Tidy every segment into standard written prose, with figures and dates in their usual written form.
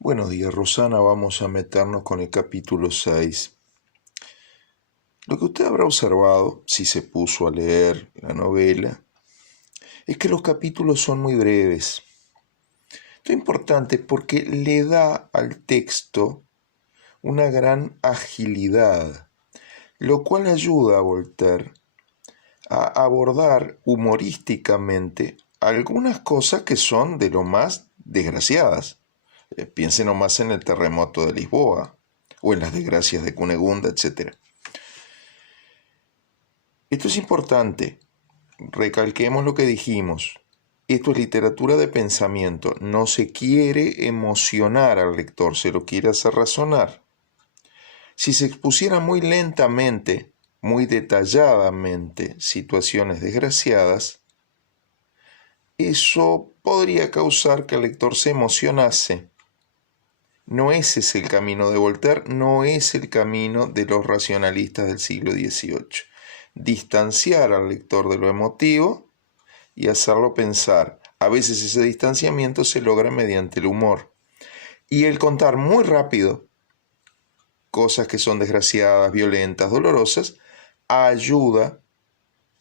Buenos días, Rosana. Vamos a meternos con el capítulo 6. Lo que usted habrá observado, si se puso a leer la novela, es que los capítulos son muy breves. Esto es importante porque le da al texto una gran agilidad, lo cual ayuda a Voltaire a abordar humorísticamente algunas cosas que son de lo más desgraciadas. Piense nomás en el terremoto de Lisboa o en las desgracias de Cunegunda, etc. Esto es importante. Recalquemos lo que dijimos. Esto es literatura de pensamiento. No se quiere emocionar al lector, se lo quiere hacer razonar. Si se expusiera muy lentamente, muy detalladamente situaciones desgraciadas, eso podría causar que el lector se emocionase. No ese es el camino de Voltaire, no es el camino de los racionalistas del siglo XVIII. Distanciar al lector de lo emotivo y hacerlo pensar. A veces ese distanciamiento se logra mediante el humor. Y el contar muy rápido cosas que son desgraciadas, violentas, dolorosas, ayuda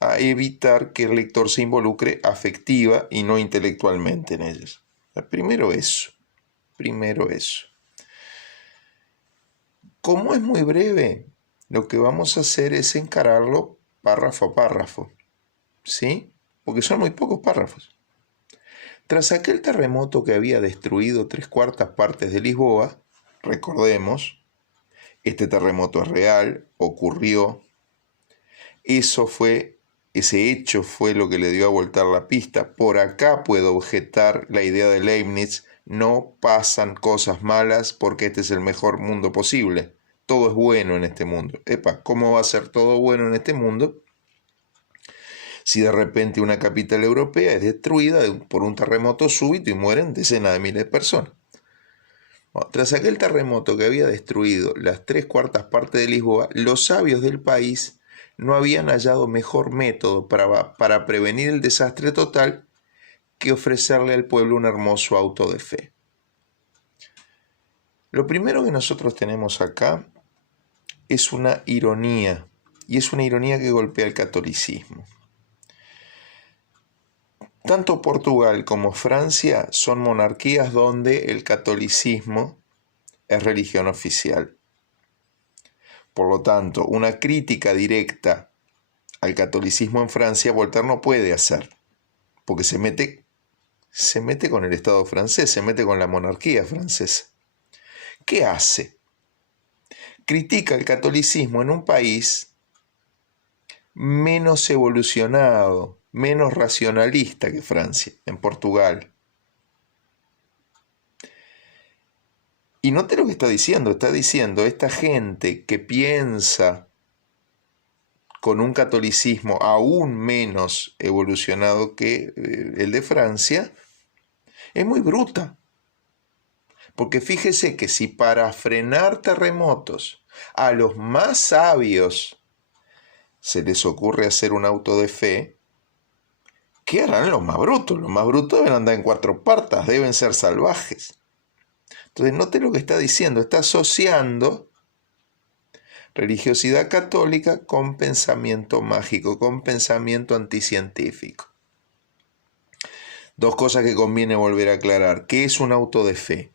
a evitar que el lector se involucre afectiva y no intelectualmente en ellas. Primero eso. Como es muy breve, lo que vamos a hacer es encararlo párrafo a párrafo, ¿sí? Porque son muy pocos párrafos. Tras aquel terremoto que había destruido 3/4 de Lisboa, recordemos, este terremoto es real, ocurrió, ese hecho fue lo que le dio a Voltaire la pista. Por acá puedo objetar la idea de Leibniz: no pasan cosas malas porque este es el mejor mundo posible. Todo es bueno en este mundo. ¿Cómo va a ser todo bueno en este mundo si de repente una capital europea es destruida por un terremoto súbito y mueren decenas de miles de personas? Bueno, tras aquel terremoto que había destruido las 3/4 de Lisboa, los sabios del país no habían hallado mejor método para prevenir el desastre total que ofrecerle al pueblo un hermoso auto de fe. Lo primero que nosotros tenemos acá es una ironía, y es una ironía que golpea el catolicismo. Tanto Portugal como Francia son monarquías donde el catolicismo es religión oficial. Por lo tanto, una crítica directa al catolicismo en Francia Voltaire no puede hacer, porque se mete con el Estado francés, se mete con la monarquía francesa. ¿Qué hace? Critica el catolicismo en un país menos evolucionado, menos racionalista que Francia, en Portugal. Y note lo que está diciendo esta gente que piensa con un catolicismo aún menos evolucionado que el de Francia, es muy bruta. Porque fíjese que si para frenar terremotos a los más sabios se les ocurre hacer un auto de fe, ¿qué harán los más brutos? Los más brutos deben andar en 4 patas, deben ser salvajes. Entonces note lo que está diciendo, está asociando religiosidad católica con pensamiento mágico, con pensamiento anticientífico. Dos cosas que conviene volver a aclarar. ¿Qué es un auto de fe?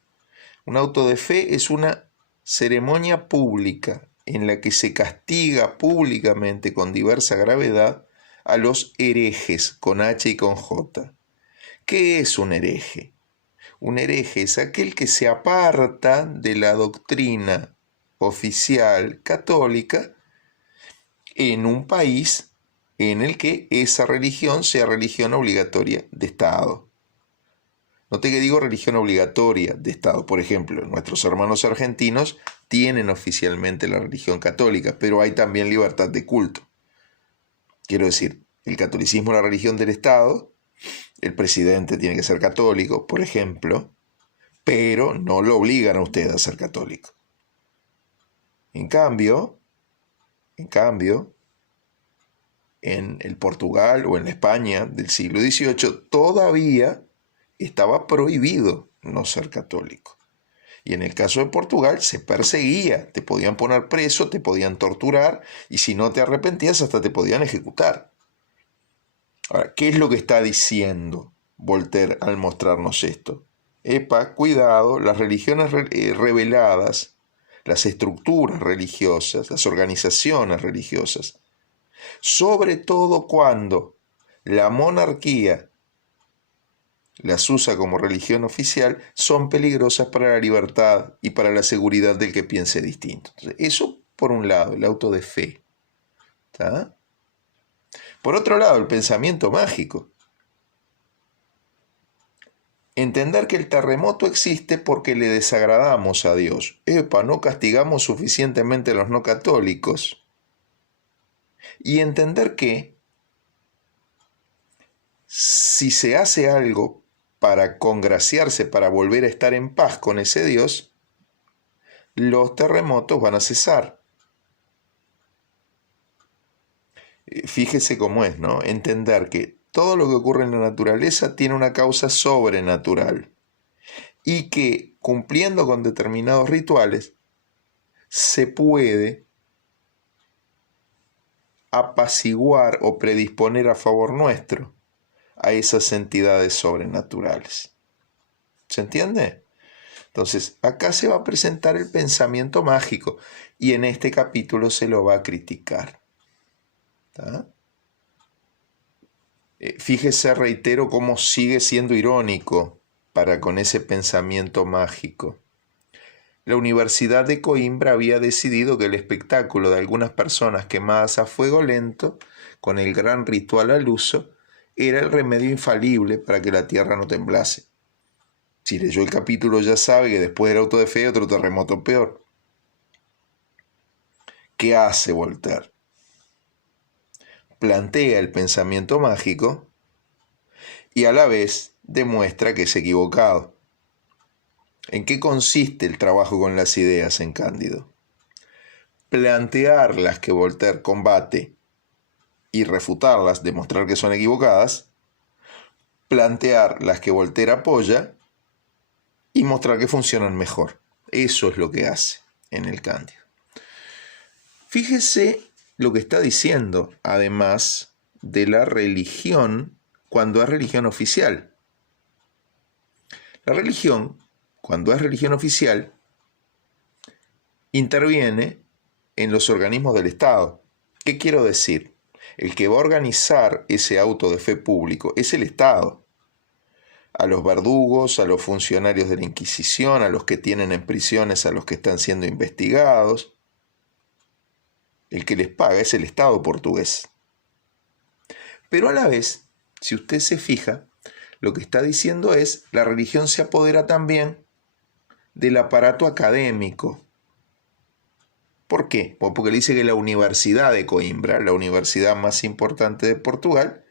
Un auto de fe es una ceremonia pública en la que se castiga públicamente con diversa gravedad a los herejes, con H y con J. ¿Qué es un hereje? Un hereje es aquel que se aparta de la doctrina oficial católica en un país en el que esa religión sea religión obligatoria de Estado. Note que digo religión obligatoria de Estado. Por ejemplo, nuestros hermanos argentinos tienen oficialmente la religión católica, pero hay también libertad de culto. Quiero decir, el catolicismo es la religión del Estado, el presidente tiene que ser católico, por ejemplo, pero no lo obligan a usted a ser católico. En cambio, en el Portugal o en la España del siglo XVIII todavía estaba prohibido no ser católico. Y en el caso de Portugal se perseguía, te podían poner preso, te podían torturar y si no te arrepentías hasta te podían ejecutar. Ahora, ¿qué es lo que está diciendo Voltaire al mostrarnos esto? Epa, cuidado, las religiones reveladas, las estructuras religiosas, las organizaciones religiosas, sobre todo cuando la monarquía las usa como religión oficial, son peligrosas para la libertad y para la seguridad del que piense distinto. Entonces, eso por un lado, el auto de fe. ¿Tá? Por otro lado, el pensamiento mágico. Entender que el terremoto existe porque le desagradamos a Dios. Epa, no castigamos suficientemente a los no católicos. Y entender que si se hace algo para congraciarse, para volver a estar en paz con ese Dios, los terremotos van a cesar. Fíjese cómo es, ¿no? Entender que todo lo que ocurre en la naturaleza tiene una causa sobrenatural y que cumpliendo con determinados rituales se puede apaciguar o predisponer a favor nuestro a esas entidades sobrenaturales. ¿Se entiende? Entonces, acá se va a presentar el pensamiento mágico y en este capítulo se lo va a criticar. ¿Tá? Fíjese, reitero, cómo sigue siendo irónico para con ese pensamiento mágico. La Universidad de Coimbra había decidido que el espectáculo de algunas personas quemadas a fuego lento, con el gran ritual al uso, era el remedio infalible para que la tierra no temblase. Si leyó el capítulo ya sabe que después del auto de fe otro terremoto peor. ¿Qué hace Voltaire? Plantea el pensamiento mágico y a la vez demuestra que es equivocado. ¿En qué consiste el trabajo con las ideas en Cándido? Plantear las que Voltaire combate y refutarlas, demostrar que son equivocadas, plantear las que Voltaire apoya y mostrar que funcionan mejor. Eso es lo que hace en el Cándido. Fíjese lo que está diciendo, además de la religión, cuando es religión oficial. La religión, cuando es religión oficial, interviene en los organismos del Estado. ¿Qué quiero decir? El que va a organizar ese auto de fe público es el Estado. A los verdugos, a los funcionarios de la Inquisición, a los que tienen en prisiones, a los que están siendo investigados. El que les paga es el Estado portugués. Pero a la vez, si usted se fija, lo que está diciendo es, la religión se apodera también del aparato académico. ¿Por qué? Porque le dice que la Universidad de Coimbra, la universidad más importante de Portugal,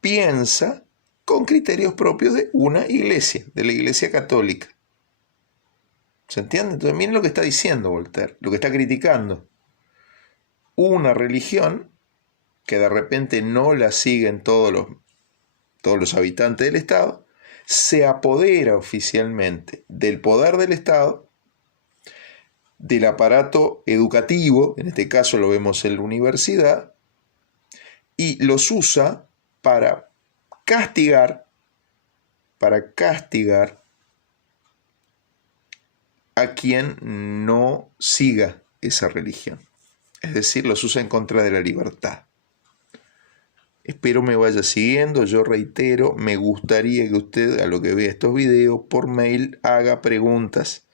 piensa con criterios propios de una iglesia, de la Iglesia Católica. ¿Se entiende? Entonces miren lo que está diciendo Voltaire, lo que está criticando. Una religión que de repente no la siguen todos los habitantes del Estado, se apodera oficialmente del poder del Estado, del aparato educativo, en este caso lo vemos en la universidad, y los usa para castigar a quien no siga esa religión. Es decir, los usa en contra de la libertad. Espero me vaya siguiendo. Yo reitero, me gustaría que usted, a lo que vea estos videos, por mail haga preguntas.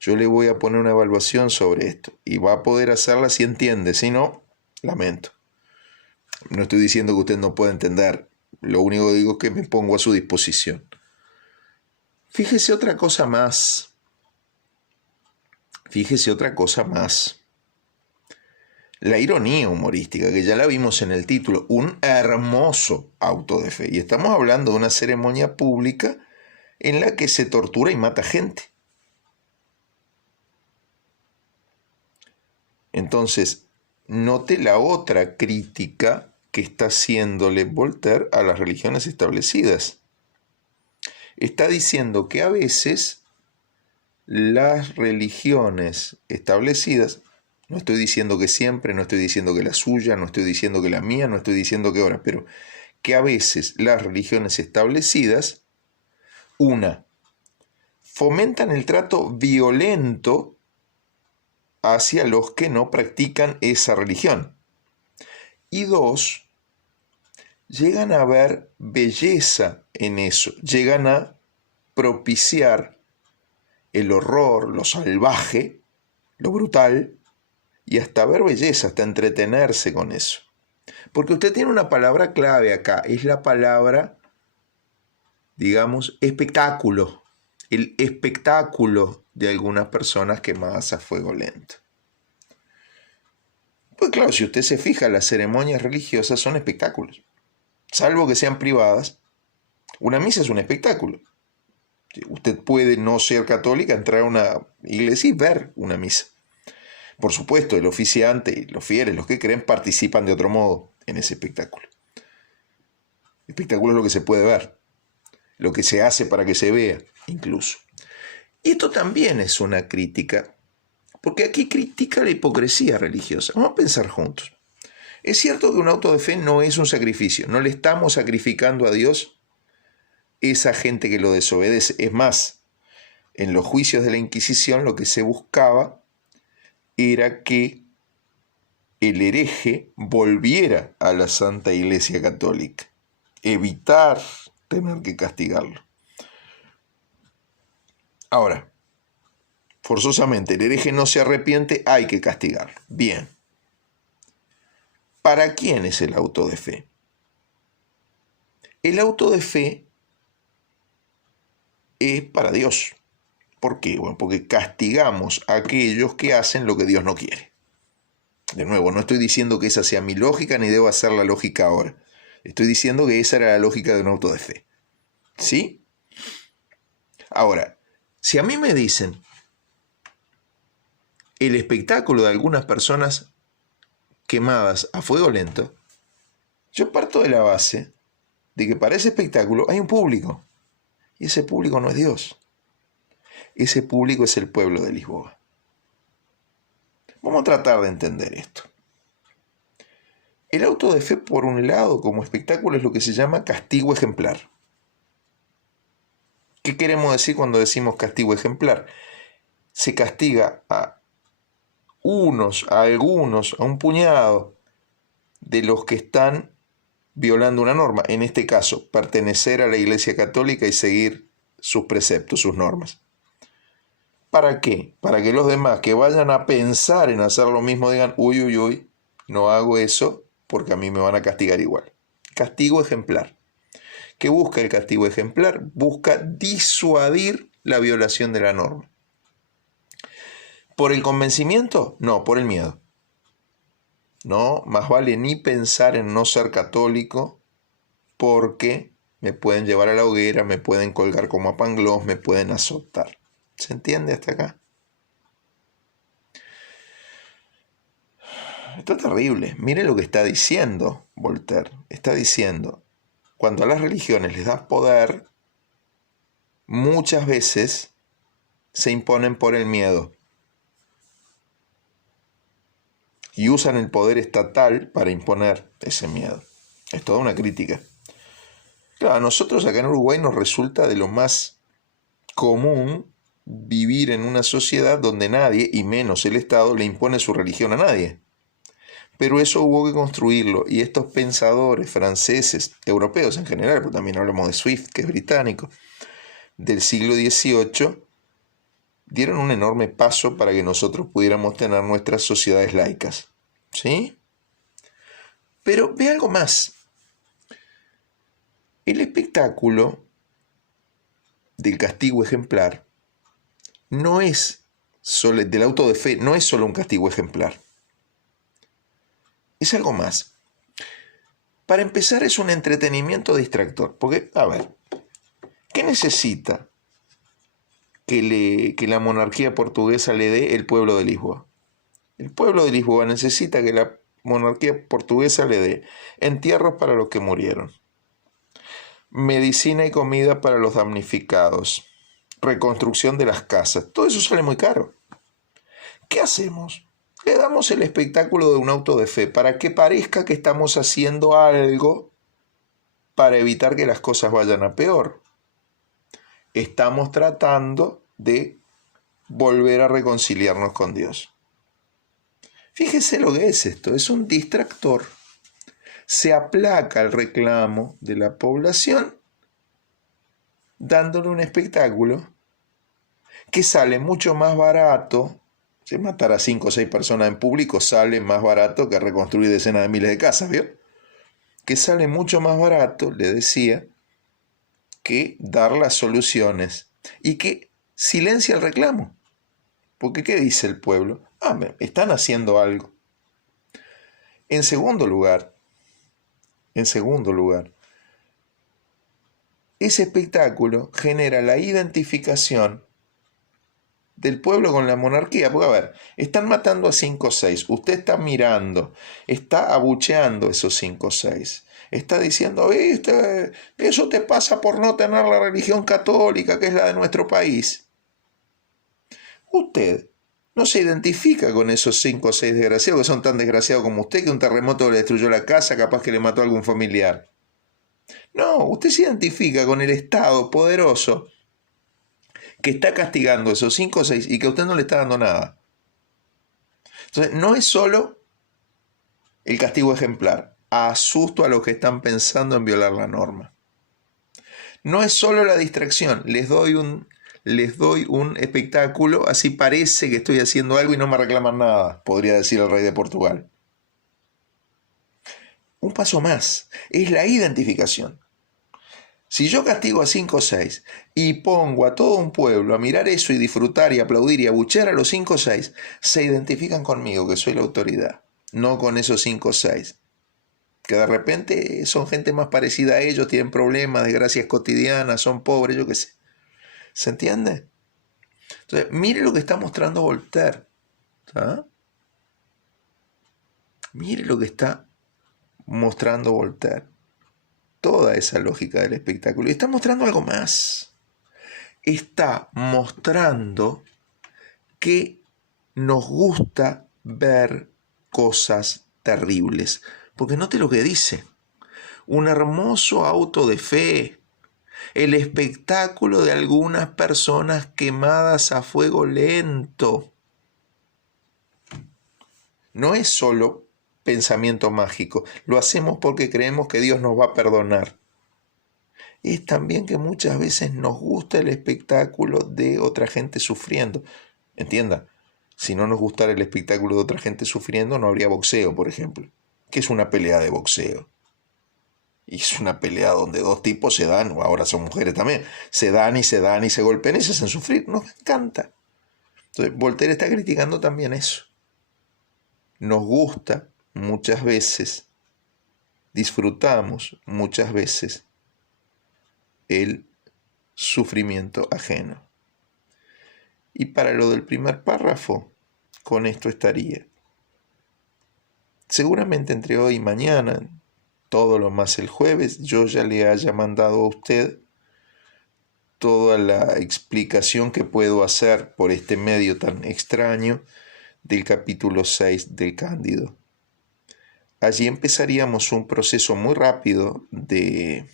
Yo le voy a poner una evaluación sobre esto y va a poder hacerla si entiende. Si no, lamento. No estoy diciendo que usted no pueda entender. Lo único que digo es que me pongo a su disposición. Fíjese otra cosa más. La ironía humorística, que ya la vimos en el título, un hermoso auto de fe. Y estamos hablando de una ceremonia pública en la que se tortura y mata gente. Entonces, note la otra crítica que está haciéndole Voltaire a las religiones establecidas. Está diciendo que a veces las religiones establecidas, no estoy diciendo que siempre, no estoy diciendo que la suya, no estoy diciendo que la mía, no estoy diciendo que ahora, pero que a veces las religiones establecidas, una, fomentan el trato violento hacia los que no practican esa religión. Y dos, llegan a ver belleza en eso, llegan a propiciar el horror, lo salvaje, lo brutal, y hasta ver belleza, hasta entretenerse con eso. Porque usted tiene una palabra clave acá, es la palabra, digamos, espectáculo. El espectáculo de algunas personas quemadas a fuego lento. Pues claro, si usted se fija, las ceremonias religiosas son espectáculos. Salvo que sean privadas, una misa es un espectáculo. Usted puede no ser católica, entrar a una iglesia y ver una misa. Por supuesto, el oficiante y los fieles, los que creen, participan de otro modo en ese espectáculo. El espectáculo es lo que se puede ver, lo que se hace para que se vea, incluso. Y esto también es una crítica, porque aquí critica la hipocresía religiosa. Vamos a pensar juntos. Es cierto que un auto de fe no es un sacrificio, no le estamos sacrificando a Dios esa gente que lo desobedece. Es más, en los juicios de la Inquisición lo que se buscaba era que el hereje volviera a la Santa Iglesia Católica, evitar tener que castigarlo. Ahora, forzosamente, el hereje no se arrepiente, hay que castigarlo. Bien. ¿Para quién es el auto de fe? El auto de fe es para Dios. ¿Por qué? Bueno, porque castigamos a aquellos que hacen lo que Dios no quiere. De nuevo, no estoy diciendo que esa sea mi lógica ni debo hacer la lógica ahora. Estoy diciendo que esa era la lógica de un auto de fe. ¿Sí? Ahora, si a mí me dicen el espectáculo de algunas personas quemadas a fuego lento, yo parto de la base de que para ese espectáculo hay un público. Y ese público no es Dios. Ese público es el pueblo de Lisboa. Vamos a tratar de entender esto. El auto de fe, por un lado, como espectáculo, es lo que se llama castigo ejemplar. ¿Qué queremos decir cuando decimos castigo ejemplar? Se castiga a unos, a algunos, a un puñado de los que están violando una norma. En este caso, pertenecer a la Iglesia Católica y seguir sus preceptos, sus normas. ¿Para qué? Para que los demás que vayan a pensar en hacer lo mismo digan, uy, uy, uy, no hago eso porque a mí me van a castigar igual. Castigo ejemplar. ¿Qué busca el castigo ejemplar? Busca disuadir la violación de la norma. ¿Por el convencimiento? No, por el miedo. No, más vale ni pensar en no ser católico porque me pueden llevar a la hoguera, me pueden colgar como a Pangloss, me pueden azotar. ¿Se entiende hasta acá? Esto es terrible. Mire lo que está diciendo Voltaire. Está diciendo, cuando a las religiones les das poder, muchas veces se imponen por el miedo. Y usan el poder estatal para imponer ese miedo. Es toda una crítica. Claro, a nosotros acá en Uruguay nos resulta de lo más común vivir en una sociedad donde nadie, y menos el Estado, le impone su religión a nadie. Pero eso hubo que construirlo, y estos pensadores franceses, europeos en general, pero también hablamos de Swift, que es británico, del siglo XVIII, dieron un enorme paso para que nosotros pudiéramos tener nuestras sociedades laicas. ¿Sí? Pero ve algo más. El espectáculo del castigo ejemplar no es solo, del auto de fe, no es solo un castigo ejemplar. Es algo más. Para empezar, es un entretenimiento distractor. Porque, a ver, ¿qué necesita que la monarquía portuguesa le dé el pueblo de Lisboa? El pueblo de Lisboa necesita que la monarquía portuguesa le dé entierros para los que murieron, medicina y comida para los damnificados, reconstrucción de las casas. Todo eso sale muy caro. ¿Qué hacemos? Le damos el espectáculo de un auto de fe para que parezca que estamos haciendo algo para evitar que las cosas vayan a peor. Estamos tratando de volver a reconciliarnos con Dios. Fíjese lo que es esto, es un distractor. Se aplaca el reclamo de la población dándole un espectáculo que sale mucho más barato. Matar a 5 o 6 personas en público sale más barato que reconstruir decenas de miles de casas, ¿vio? Que sale mucho más barato, le decía, que dar las soluciones y que silencia el reclamo. Porque ¿qué dice el pueblo? Están haciendo algo. En segundo lugar, ese espectáculo genera la identificación del pueblo con la monarquía. Porque, a ver, están matando a 5 o 6. Usted está mirando, está abucheando esos 5 o 6. Está diciendo, ¿viste? Eso te pasa por no tener la religión católica, que es la de nuestro país. Usted no se identifica con esos 5 o 6 desgraciados que son tan desgraciados como usted, que un terremoto le destruyó la casa, capaz que le mató a algún familiar. No, usted se identifica con el Estado poderoso que está castigando esos 5 o 6 y que a usted no le está dando nada. Entonces, no es solo el castigo ejemplar, asusto a los que están pensando en violar la norma. No es solo la distracción, les doy un espectáculo, así parece que estoy haciendo algo y no me reclaman nada, podría decir el rey de Portugal. Un paso más, es la identificación. Si yo castigo a 5 o 6 y pongo a todo un pueblo a mirar eso y disfrutar y aplaudir y abuchear a los 5 o 6, se identifican conmigo, que soy la autoridad, no con esos 5 o 6. Que de repente son gente más parecida a ellos, tienen problemas, desgracias cotidianas, son pobres, yo qué sé. ¿Se entiende? Entonces, mire lo que está mostrando Voltaire. ¿Ah? Mire lo que está mostrando Voltaire. Toda esa lógica del espectáculo. Y está mostrando algo más. Está mostrando que nos gusta ver cosas terribles. Porque note lo que dice. Un hermoso auto de fe. El espectáculo de algunas personas quemadas a fuego lento. No es solo pensamiento mágico. Lo hacemos porque creemos que Dios nos va a perdonar. Es también que muchas veces nos gusta el espectáculo de otra gente sufriendo. Entienda, si no nos gustara el espectáculo de otra gente sufriendo, no habría boxeo, por ejemplo. ¿Qué es una pelea de boxeo? Y es una pelea donde 2 tipos se dan, o ahora son mujeres también, se dan y se golpean y se hacen sufrir. Nos encanta. Entonces, Voltaire está criticando también eso. Nos gusta muchas veces, disfrutamos muchas veces el sufrimiento ajeno. Y para lo del primer párrafo, con esto estaría. Seguramente entre hoy y mañana, todo lo más el jueves, yo ya le haya mandado a usted toda la explicación que puedo hacer por este medio tan extraño del capítulo 6 del Cándido. Allí empezaríamos un proceso muy rápido de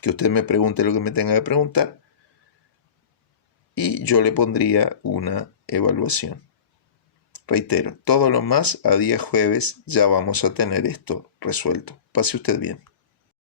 que usted me pregunte lo que me tenga que preguntar y yo le pondría una evaluación. Reitero, todo lo más a día jueves ya vamos a tener esto resuelto. Pase usted bien.